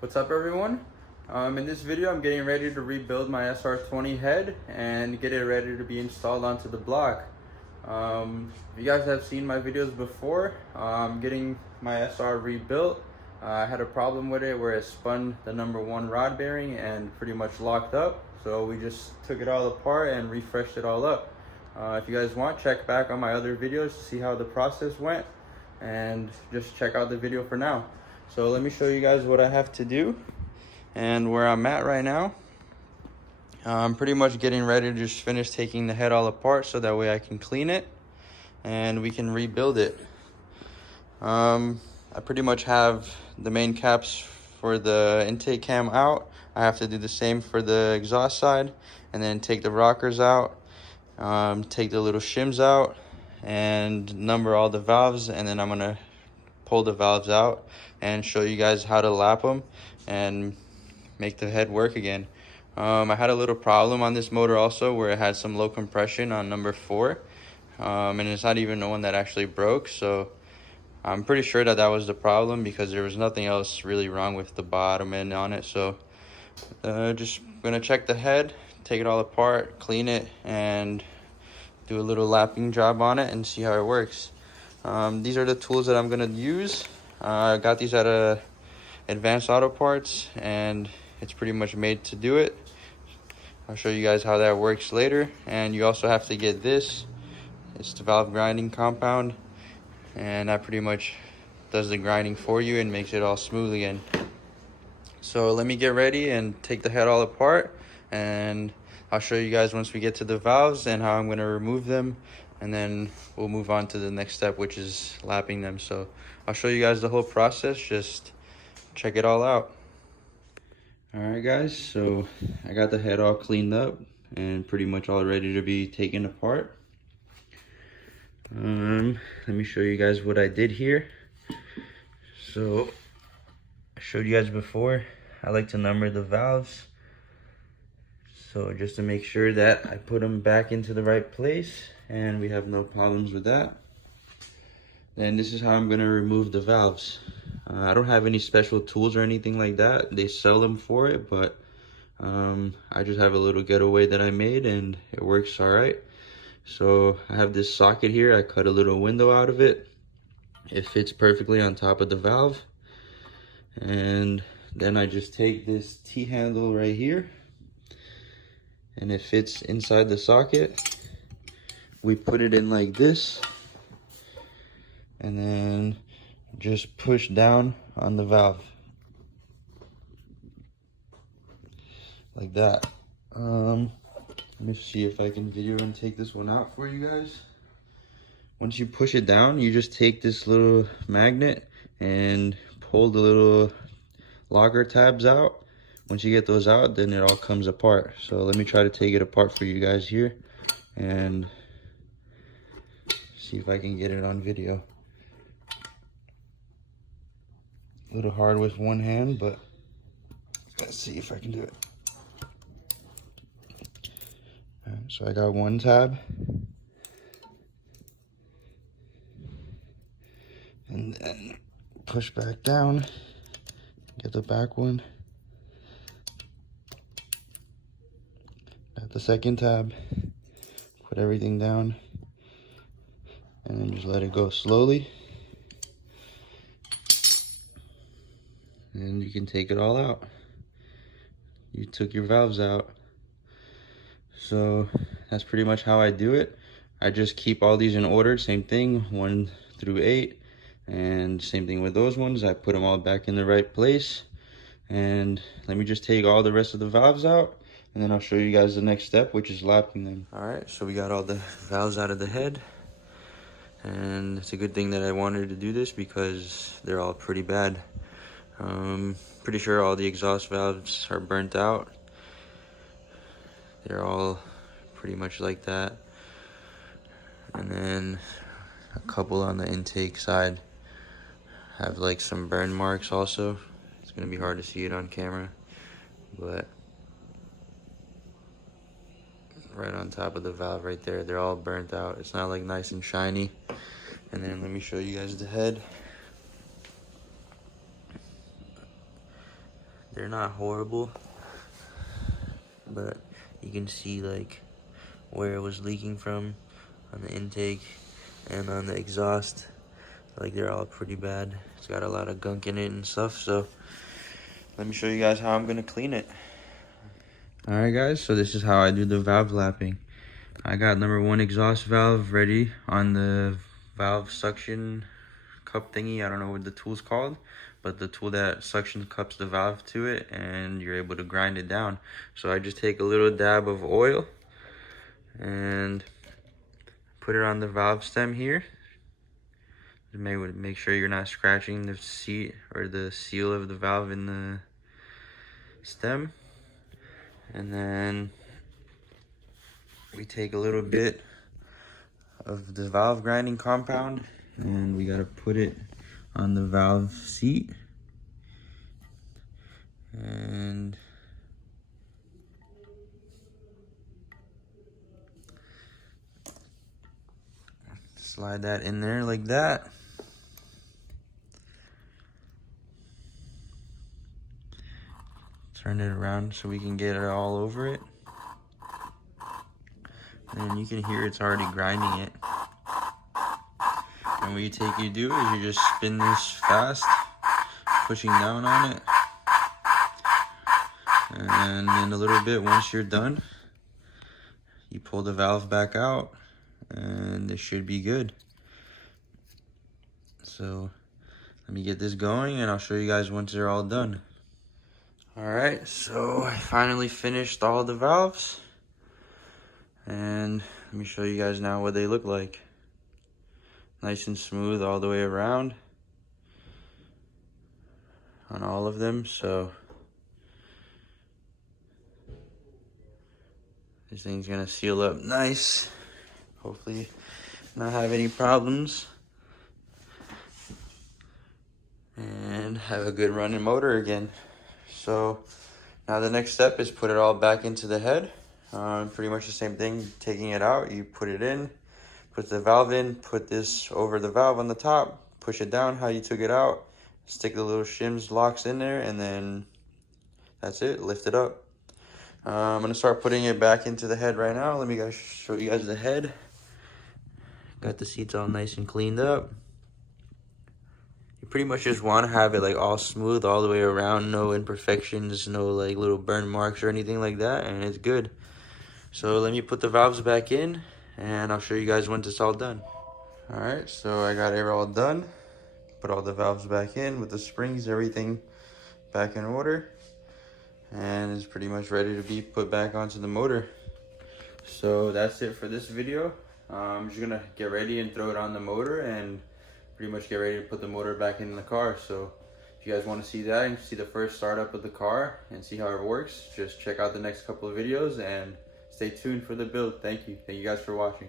What's up, everyone? In this video I'm getting ready to rebuild my Sr20 head and get it ready to be installed onto the block. If you guys have seen my videos before, getting my SR rebuilt, I had a problem with it where it spun the #1 rod bearing and pretty much locked up, so we just took it all apart and refreshed it all up. If you guys want, check back on my other videos to see how the process went, and just check out the video for now. So let me show you guys what I have to do and where I'm at right now. I'm pretty much getting ready to just finish taking the head all apart so that way I can clean it and we can rebuild it. I pretty much have the main caps for the intake cam out. I have to do the same for the exhaust side, and then take the rockers out, take the little shims out, and number all the valves, and then I'm gonna pull the valves out and show you guys how to lap them and make the head work again. I had a little problem on this motor also where it had some low compression on #4, and it's not even the one that actually broke, so I'm pretty sure that was the problem because there was nothing else really wrong with the bottom end on it. So just gonna check the head, take it all apart, clean it, and do a little lapping job on it and see how it works. These are the tools that I'm gonna use. I got these at Advanced Auto Parts, and it's pretty much made to do it. I'll show you guys how that works later. And you also have to get this. It's the valve grinding compound, and that pretty much does the grinding for you and makes it all smooth again. So let me get ready and take the head all apart, and I'll show you guys once we get to the valves and how I'm going to remove them, and then we'll move on to the next step, which is lapping them. So I'll show you guys the whole process. Just check it all out. All right, guys, so I got the head all cleaned up and pretty much all ready to be taken apart. Let me show you guys what I did here. So I showed you guys before, I like to number the valves. So just to make sure that I put them back into the right place and we have no problems with that. Then this is how I'm gonna remove the valves. I don't have any special tools or anything like that. They sell them for it, but I just have a little getaway that I made and it works all right. So I have this socket here. I cut a little window out of it. It fits perfectly on top of the valve. And then I just take this T-handle right here, and it fits inside the socket. We put it in like this, and then just push down on the valve like that. Let me see if I can video and take this one out for you guys. Once you push it down, you just take this little magnet and pull the little logger tabs out. Once you get those out, then it all comes apart. So let me try to take it apart for you guys here and see if I can get it on video. A little hard with one hand, but let's see if I can do it. All right, so I got one tab, and then push back down, get the back one, got the second tab, put everything down, and then just let it go slowly, and you can take it all out. You took your valves out. So that's pretty much how I do it. I just keep all these in order, same thing, 1 through 8, and same thing with those ones. I put them all back in the right place, and let me just take all the rest of the valves out, and then I'll show you guys the next step, which is lapping them. All right, so we got all the valves out of the head, and it's a good thing that I wanted to do this because they're all pretty bad. Pretty sure all the exhaust valves are burnt out. They're all pretty much like that. And then a couple on the intake side have like some burn marks also. It's gonna be hard to see it on camera, but right on top of the valve right there, they're all burnt out. It's not like nice and shiny. And then let me show you guys the head. they're not horrible, but you can see like where it was leaking from on the intake and on the exhaust. Like they're all pretty bad. It's got a lot of gunk in it and stuff. So let me show you guys how I'm gonna clean it. All right, guys, so this is how I do the valve lapping. I got number 1 exhaust valve ready on the valve suction cup thingy. I don't know what the tool's called, but the tool that suction cups the valve to it, and you're able to grind it down. So I just take a little dab of oil and put it on the valve stem here. Make sure you're not scratching the seat or the seal of the valve in the stem. And then we take a little bit of the valve grinding compound and we gotta put it on the valve seat. And slide that in there like that. Turn it around so we can get it all over it. And you can hear it's already grinding it. And what you do is you just spin this fast, pushing down on it. And in a little bit, once you're done, you pull the valve back out and it should be good. So let me get this going and I'll show you guys once they're all done. All right, so I finally finished all the valves. And let me show you guys now what they look like. Nice and smooth all the way around on all of them. So this thing's gonna seal up nice. Hopefully not have any problems. And have a good running motor again. So now the next step is put it all back into the head. Pretty much the same thing, taking it out, you put it in, put the valve in, put this over the valve on the top, push it down how you took it out, stick the little shims locks in there, and then that's it, lift it up. I'm gonna start putting it back into the head right now. Let me show you guys the head. Got the seats all nice and cleaned up. You pretty much just want to have it like all smooth all the way around, no imperfections, no like little burn marks or anything like that, and it's good. So let me put the valves back in and I'll show you guys once it's all done. All right, so I got it all done. Put all the valves back in with the springs, everything back in order, and it's pretty much ready to be put back onto the motor. So that's it for this video. I'm just gonna get ready and throw it on the motor and pretty much get ready to put the motor back in the car. So if you guys want to see that and see the first startup of the car and see how it works, just check out the next couple of videos and stay tuned for the build. Thank you guys for watching.